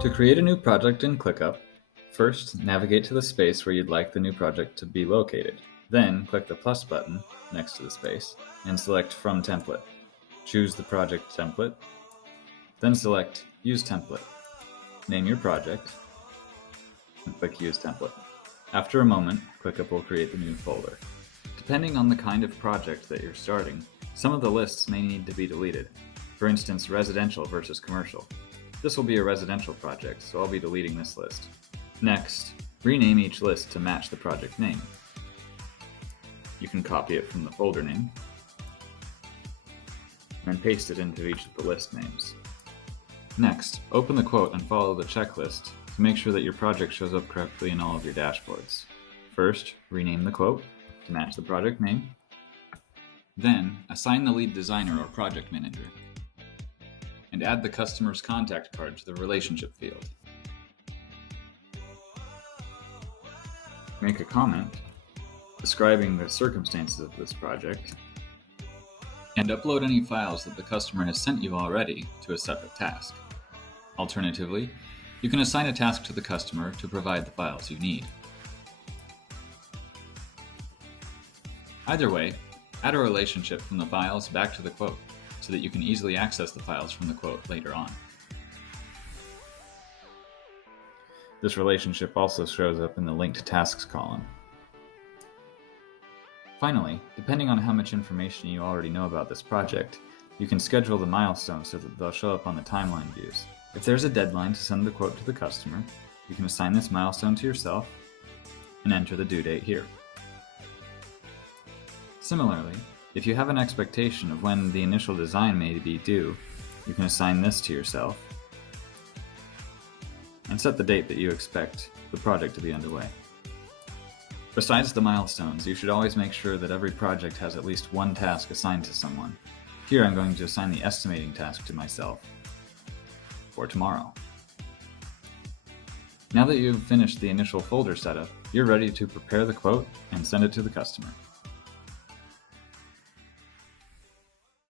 To create a new project in Clickup, first navigate to the space where you'd like the new project to be located. Then click the plus button next to the space and select From Template. Choose the project template, then select Use Template. Name your project and click Use Template. After a moment, Clickup will create the new folder. Depending on the kind of project that you're starting, some of the lists may need to be deleted. For instance, residential versus commercial. This will be a residential project, so I'll be deleting this list. Next, rename each list to match the project name. You can copy it from the folder name and paste it into each of the list names. Next, open the quote and follow the checklist to make sure that your project shows up correctly in all of your dashboards. First, rename the quote to match the project name. Then, assign the lead designer or project manager, and add the customer's contact card to the relationship field. Make a comment describing the circumstances of this project, and upload any files that the customer has sent you already to a separate task. Alternatively, you can assign a task to the customer to provide the files you need. Either way, add a relationship from the files back to the quote so that you can easily access the files from the quote later on. This relationship also shows up in the Linked Tasks column. Finally, depending on how much information you already know about this project, you can schedule the milestones so that they'll show up on the timeline views. If there's a deadline to send the quote to the customer, you can assign this milestone to yourself and enter the due date here. Similarly, if you have an expectation of when the initial design may be due, you can assign this to yourself and set the date that you expect the project to be underway. Besides the milestones, you should always make sure that every project has at least one task assigned to someone. Here I'm going to assign the estimating task to myself for tomorrow. Now that you've finished the initial folder setup, you're ready to prepare the quote and send it to the customer.